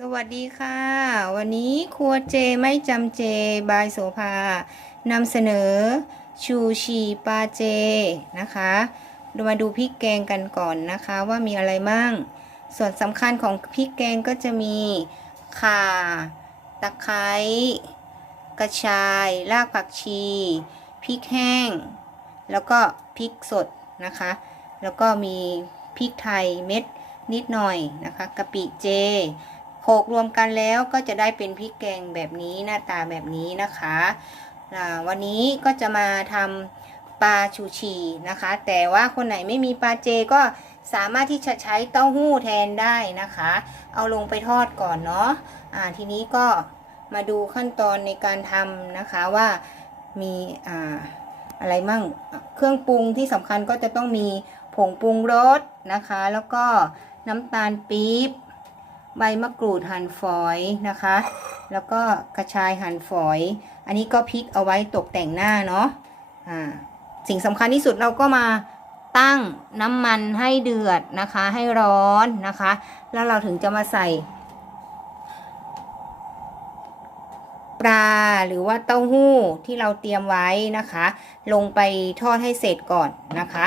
สวัสดีค่ะ วันนี้ครัวเจไม่จำเจ บายโสภานำเสนอ ชูชีปลาเจนะคะเรามาดูพริกแกงกันก่อนนะคะว่ามีอะไรบ้างส่วนสำคัญของพริกแกงก็จะมีข่า ตะไคร้กระชาย รากผักชี พริกแห้ง แล้วก็พริกสดนะคะ แล้วก็มีพริกไทยเม็ดนิดหน่อยนะคะกะปิเจ โขกรวมกันแล้วก็จะได้เป็นพริกแกงแบบนี้หน้าตาแบบนี้นะคะวันนี้ก็จะมาทำปลาชูชีนะคะ แต่ว่าคนไหนไม่มีปลาเจก็สามารถที่จะใช้เต้าหู้แทนได้นะคะ เอาลงไปทอดก่อนเนาะอ่าทีนี้ก็มาดูขั้นตอนในการทำนะคะว่ามีออะไรมั่ง เครื่องปรุงที่สำคัญก็จะต้องมีผงปรุงรสนะคะ แล้วก็น้ำตาลปี๊บ ใบมะกรูดหั่นฝอยนะคะ แล้วก็กระชายหั่นฝอย อันนี้ก็พริกเอาไว้ตกแต่งหน้าเนาะอ่าสิ่งสำคัญที่สุดเราก็มาตั้งน้ำมันให้เดือดนะคะ ให้ร้อนนะคะ แล้วเราถึงจะมาใส่ ปลาหรือว่าเต้าหู้ที่เราเตรียมไว้นะคะ ลงไปทอดให้เสร็จก่อนนะคะ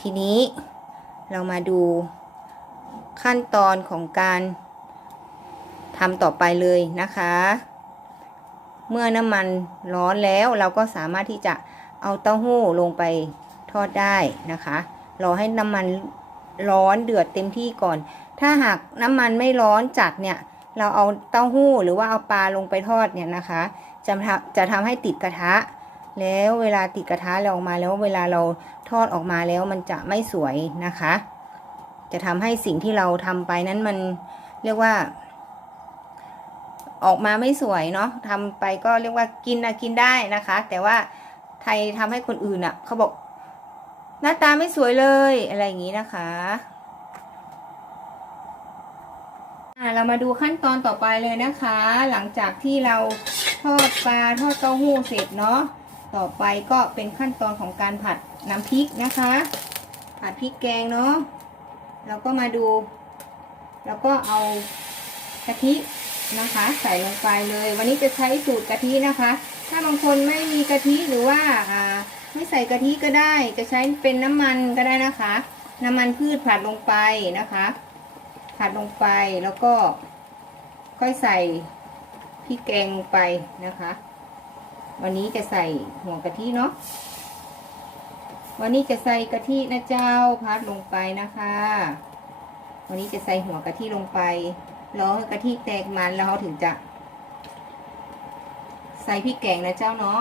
ทีนี้เรามาดู ขั้นตอนของการทำต่อไปเลยนะคะ เมื่อน้ำมันร้อนแล้วเราก็สามารถที่จะเอาเต้าหู้ลงไปทอดได้นะคะ รอให้น้ำมันร้อนเดือดเต็มที่ก่อน ถ้าหากน้ำมันไม่ร้อนจัดเนี่ย เราเอาเต้าหู้หรือว่าเอาปลาลงไปทอดเนี่ยนะคะ จะทำจะทำให้ติดกระทะ แล้วเวลาติดกระทะเราออกมาแล้วเวลาเราทอดออกมาแล้วมันจะไม่สวยนะคะ จะทำให้สิ่งที่เราทำไปนั้นมันเรียกว่า ออกมาไม่สวยเนาะทำไปก็เรียกว่ากินนะกินได้นะคะ แต่ว่าไทยทำให้คนอื่นอะ่ะเขาบอกหน้าตาไม่สวยเลยอะไรอย่างนี้นะคะอะเรามาดูขั้นตอนต่อไปเลยนะคะ หลังจากที่เราทอดปลาทอดเต้าหู้เสร็จเนาะต่อไปก็เป็นขั้นตอนของการผัดน้ำพริกนะคะ ผัดพริกแกงเนาะ เราก็มาดู แล้วก็เอากะทินะคะ ใส่ลงไปเลย วันนี้จะใช้สูตรกะทินะคะ ถ้าบางคนไม่มีกะทิหรือว่าไม่ใส่กะทิก็ได้ จะใช้เป็นน้ำมันก็ได้นะคะ น้ำมันพืชผัดลงไปนะคะ ผัดลงไปแล้วก็ค่อยใส่พริกแกงลงไปนะคะ วันนี้จะใส่หัวกะทิเนาะ วันนี้จะใส่กะทินะเจ้าพัดลงไปนะคะ วันนี้จะใส่หัวกะทิลงไปรอให้กะทิแตกมันแล้วเราถึงจะ ใส่พริกแกงนะเจ้าเนาะ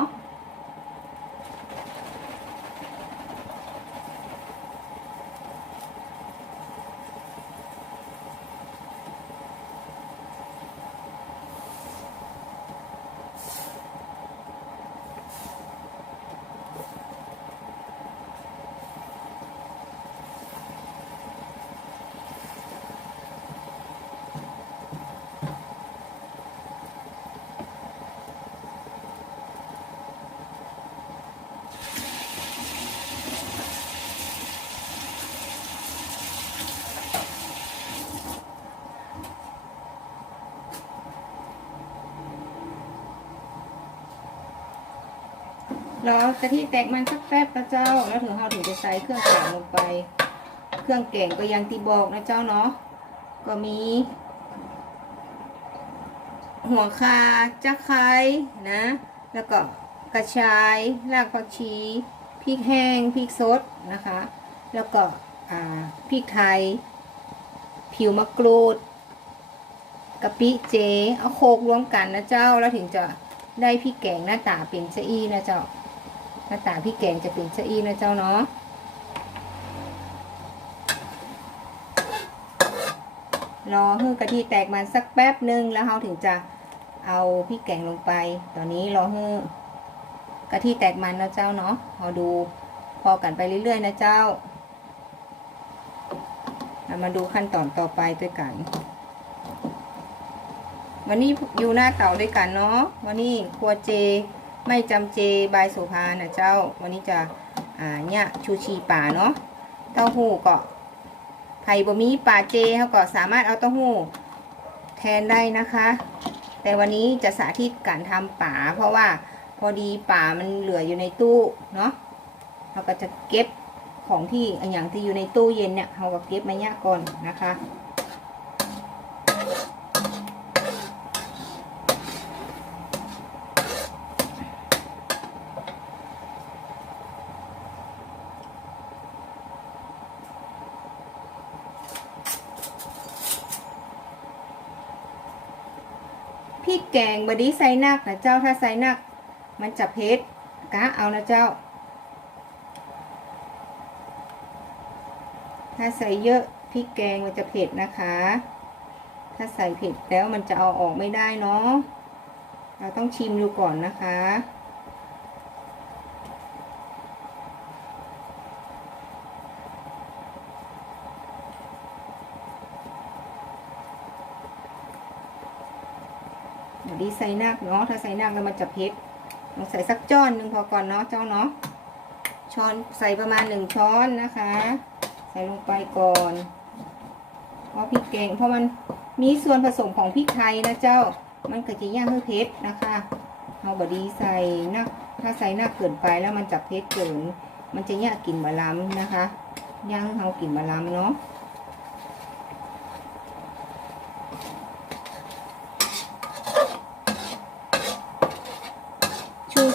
รอกะทิแตกมันสักแป๊บนะเจ้า แล้วถึงเราถึงจะใส่เครื่องแกงลงไป เครื่องแกงก็ยังที่บอกนะเจ้าเนาะ ก็มี หัวคาจักไคร้นะ แล้วก็กระชาย รากผักชี พริกแห้ง พริกสดนะคะ แล้วก็พริกไทย ผิวมะกรูดกะปิเจ เอาโคกรวมกันนะเจ้า แล้วถึงจะได้พริกแกงหน้าตาเป็นชะอีนะเจ้า หน้าตาพริกแกงจะเป็นชะอีนะเจ้าเนาะรอให้กะทิแตกมันสักแป๊บหนึ่งแล้วเราถึงจะเอาพริกแกงลงไป ตอนนี้รอให้กะทิแตกมันนะเจ้าเนาะเราดูพอกันไปเรื่อยๆนะเจ้าเรามาดูขั้นตอนต่อไปด้วยกัน วันนี้อยู่หน้าเต่าด้วยกันเนาะวันนี้ครัวเจ ไม่จำเจใบโสภานะเจ้า วันนี้จะอ่าเนี่ยชูชีป่าเนาะเต้าหู้ก็ไผ่บะมีป่าเจเขาก็สามารถเอาเต้าหู้แทนได้นะคะ แต่วันนี้จะสาธิตการทำป่า เพราะว่าพอดีป่ามันเหลืออยู่ในตู้เนาะเราก็จะเก็บของที่อย่างที่อยู่ในตู้เย็นเนี่ยเราก็เก็บมาเนี่ยก่อนนะคะ พี่แกงบดีใส่นักนะเจ้าถ้าใส่นัก มันจะเผ็ดกะเอานะเจ้า ถ้าใส่เยอะพริกแกงมันจะเผ็ดนะคะ ถ้าใส่เผ็ดแล้วมันจะเอาออกไม่ได้เนาะเราต้องชิมดูก่อนนะคะ ดี๋ยวดีใส่นักเนาะถ้าใส่นักแล้วมันจะเผ็ดลองใส่สักจ้อนหนึ่งพอก่อนเนาะเจ้าเนาะช้อนใส่ประมาณหนึ่งช้อนนะคะ ใส่ลงไปก่อนเพราะพริกแกงเพราะมันมีส่วนผสมของพริกไทยนะเจ้า มันก็จะย่างให้เผ็ดนะคะเอาบดีใส่นักถ้าใส่นักเกินไปแล้วมันจะเผ็ดเกิน มันจะย่างกลิ่นบะล้ำนะคะย่างเขากลิ่นบะล้ำเนาะ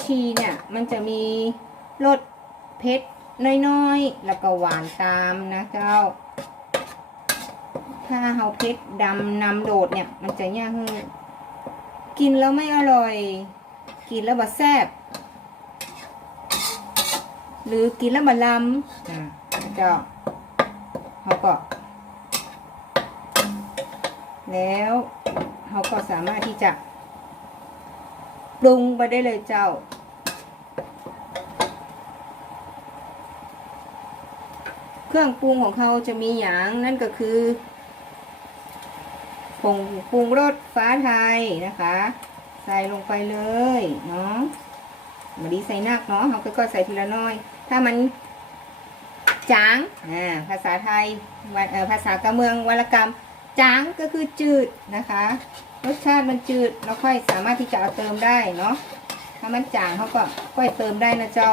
ชีเนี่ย มันจะมีรสเผ็ดน้อยๆ แล้วก็หวานตามนะเจ้า ถ้าเฮาเผ็ดดำนำโดดเนี่ย มันจะยากให้กินแล้วไม่อร่อย กินแล้วบะแซ่บหรือกินแล้วบะลำอะเจ้าเขาก็ แล้วเขาก็สามารถที่จะปรุงไปได้เลยเจ้า เครื่องปรุงของเขาจะมีอย่างนั่นก็คือผงปรุงรสฟ้าไทยนะคะ ใส่ลงไปเลยเนาะมาดีใส่นักเนาะเขาก็ใส่ทีละน้อย ถ้ามันจางอ่าภาษาไทยภาษากะเมืองวรรณกรรมจางก็คือจืดนะคะ รสชาติมันจืดเราค่อยสามารถที่จะเอาเติมได้เนาะถ้ามันจางเขาก็ค่อยเติมได้นะเจ้า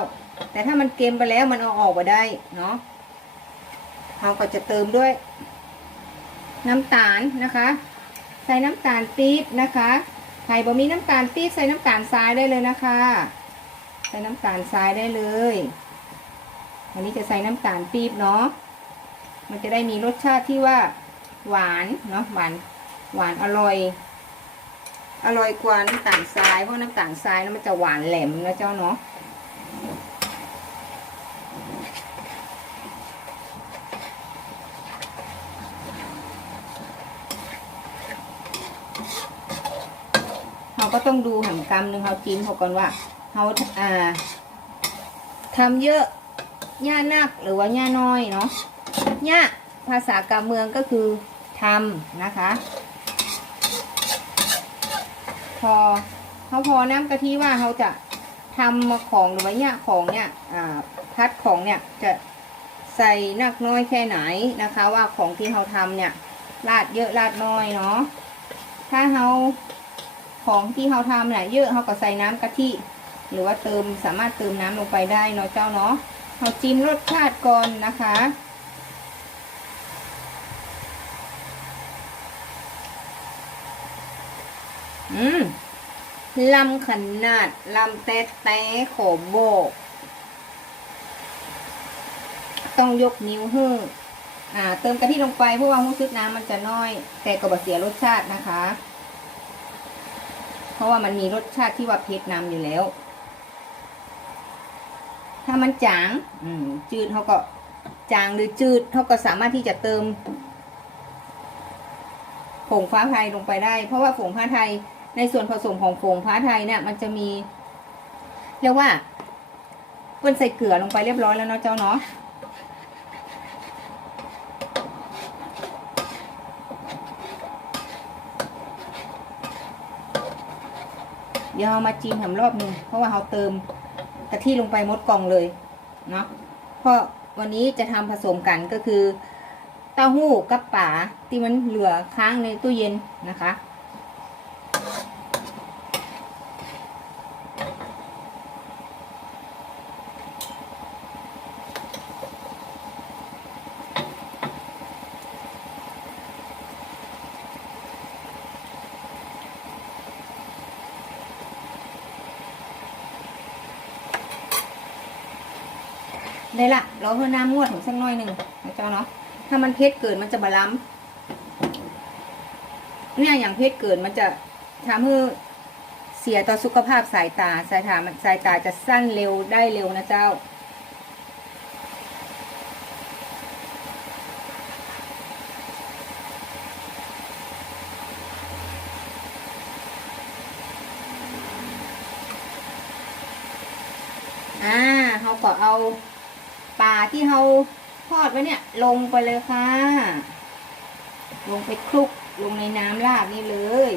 แต่ถ้ามันเค็มไปแล้วมันเอาออกมาได้เนาะ เราก็จะเติมด้วย น้ำตาลนะคะ ใส่น้ำตาลปี๊บนะคะใครบ่มีน้ำตาลปี๊บใส่น้ำตาลทรายได้เลยนะคะ ใส่น้ำตาลทรายได้เลยวันนี้จะใส่น้ำตาลปี๊บเนาะมันจะได้มีรสชาติที่ว่าหวานเนาะหวานหวานอร่อย อร่อยกว่าน้ำตาลทรายเพราะน้ำตาลทรายแล้วมันจะหวานแหลมนะเจ้าเนาะ ก็ต้องดูหันกรรมหนึ่งเขาจิ้มเขาก่อนว่าเขาอ่าทำเยอะหญ้านักหรือว่าหญ้าน้อยเนาะหญ้าภาษากำเมืองก็คือทำนะคะ พอเขาพอน้ำกะทิว่าเขาจะทำมาของหรือว่าเนี่ของเนี่ยอ่าพัดของเนี่ยจะใส่นักน้อยแค่ไหนนะคะ ว่าของที่เขาทำเนี่ยราดเยอะราดน้อยเนาะถ้าเขา ของที่เขาทำเนี่ยเยอะเขาก็ใส่น้ำกะทิหรือว่าเติมสามารถเติมน้ำลงไปได้เนาะเจ้าเนาะเขาจิ้มรสชาติก่อนนะคะ อืมลำขนาดลำแต่แต่โขบโบก ต้องยกนิ้วให้อ่า เติมกะทิลงไปเพราะว่าหูซึกน้ำมันจะน้อย แต่ก็บ่เสียรสชาตินะคะ ราะว่ามันมีรสชาติที่ว่าเผ็ดนำอยู่แล้ว ถ้ามันจางอืมจืดเขาก็จางหรือจืดเขาก็สามารถที่จะเติมผงฟ้าไทยลงไปได้ เพราะว่าผงฟ้าไทยในส่วนผสมของผงฟ้าไทยเนี่ย มันจะมี เรียกว่าเปิ้นใส่เกลือลงไปเรียบร้อยแล้วเนาะเจ้าเนาะ ดี๋ยวเอามาจิ้มแถมรอบหนึ่งเพราะว่าเราเติมกะทิลงไปมดกล่องเลยเนาะเพราะวันนี้จะทำผสมกันก็คือ เต้าหู้กับป่าที่มันเหลือค้างในตู้เย็นนะคะ ได้ละเราเพิ่มน้ำงวดถึงสักน้อยหนึ่งนะเจ้าเนาะถ้ามันเพชรเกินมันจะบาล้ำเนี่ยอย่างเพชรเกินมันจะทำให้เสียต่อสุขภาพสายตาสายตามันสายตาจะสั้นเร็วได้เร็วนะเจ้าอ่าเขาก็เอา ปลาที่เขาทอดไว้เนี่ย ลงไปเลยค่ะ ลงไปคลุกลงในน้ำราดนี่เลย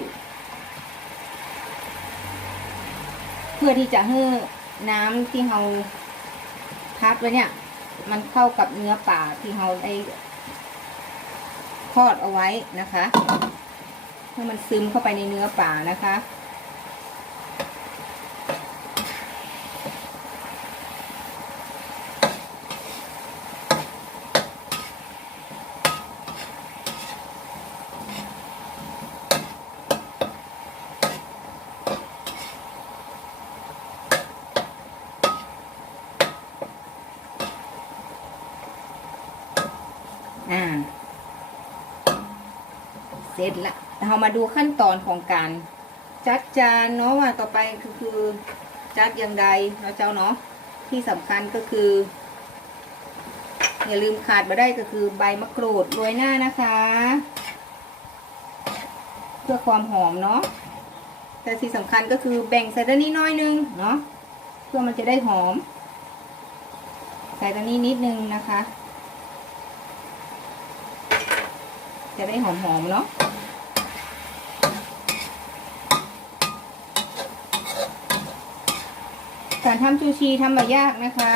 เพื่อที่จะให้น้ำที่เราพักไว้เนี่ย มันเข้ากับเนื้อปลาที่เราได้ทอดเอาไว้นะคะให้มันซึมเข้าไปในเนื้อปลานะคะ ร็จละเรามาดูขั้นตอนของการจัดจานเนาะว่าต่อไปคือคือจัดอย่างใดเนาะเจ้าเนาะที่สำคัญก็คือ อย่าลืมขาดมาได้ก็คือใบมะกรูดโรยหน้านะคะ เพื่อความหอมเนาะแต่ที่สำคัญก็คือแบ่งใส่ด้านนี้น้อยนึงเนาะเพื่อมันจะได้หอม ใส่ตรงนี้นิดนึงนะคะ จะได้หอมๆเนาะ การทำชูชีทำแบบยากนะคะ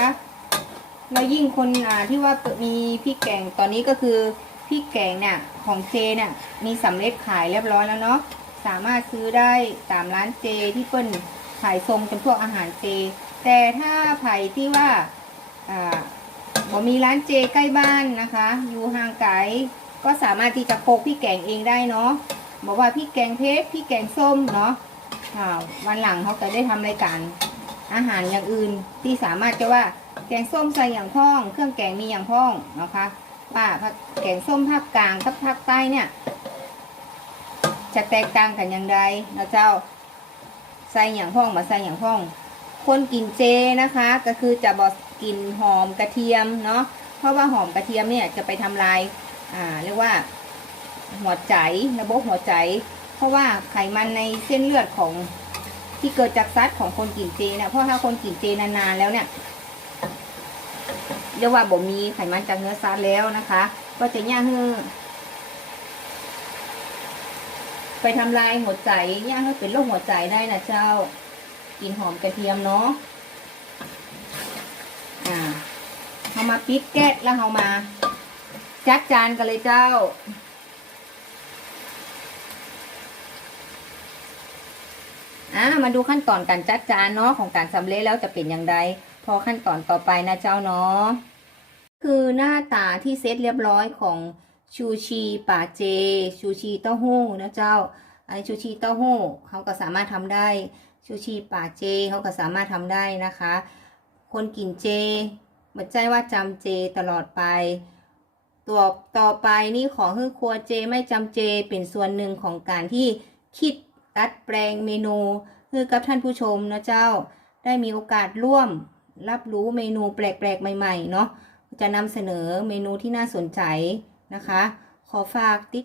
แล้วยิ่งคนอ่าที่ว่ามีพริกแกงตอนนี้ก็คือพริกแกงเนี่ยของเจเนี่ยมีสำเร็จขายเรียบร้อยแล้วเนาะสามารถซื้อได้ตามร้านเจที่เปิ้นขายทรงเป็นพวกอาหารเจ แต่ถ้าไผ่ที่ว่าอ่าบ่มีร้านเจใกล้บ้านนะคะ อยู่ห่างไกลก็สามารถที่จะโคกพี่แกงเองได้เนาะบอกว่าพี่แกงเพชรพี่แกงส้มเนาะวันหลังเขาจะได้ทำรายการ อาหารอย่างอื่นที่สามารถจะว่าแกงส้มใส่อย่างพ่อง เครื่องแกงมีอย่างพ่องนะคะป้าแกงส้มภาคกลางกับภาคใต้เนี่ย จะแตกต่างกันอย่างไรนะเจ้าใส่อย่างพ่องมาใส่อย่างพ่อง คนกินเจนะคะ ก็คือจะบอกกินหอมกระเทียมเนาะเพราะว่าหอมกระเทียมเนี่ยจะไปทำลายอ่าเรียกว่าหัวใจระบบหัวใจ เพราะว่าไขมันในเส้นเลือดของ ที่เกิดจากซัดของคนกินเจเนี่ยเพราะถ้าคนกินเจนานๆแล้วเนี่ยเรียกว่าบ่มีไขมันจากเนื้อซัดแล้วนะคะ ก็จะย่างให้ไปทำลายหัวใจย่างให้เป็นโรคหัวใจได้นะเจ้า กินหอมกระเทียมเนาะอ่าเอามาปิดแก๊สแล้วเอามา จัดจานกันเลยเจ้า อ่ามาดูขั้นตอนการจัดจานเนาะของการสำเร็จแล้วจะเป็นอย่างไรพอขั้นตอนต่อไปนะเจ้าเนาะคือหน้าตาที่เซตเรียบร้อยของชูชีป่าเจ ชูชีเต้าหู้นะเจ้าไอชูชีเต้าหู้เขาก็สามารถทำได้ชูชีป่าเจเขาก็สามารถทำได้นะคะ คนกินเจมันใจว่าจำเจตลอดไป ตัวต่อไปนี่ขอให้ครัวเจไม่จำเจเป็นส่วนหนึ่งของการที่คิดัดแปลงเมนูให้กับท่านผู้ชมนะเจ้า ได้มีโอกาสร่วมรับรู้เมนูแปลกๆ ใหม่ ๆ เนาะจะนำเสนอเมนูที่น่าสนใจนะคะ ขอฝากติด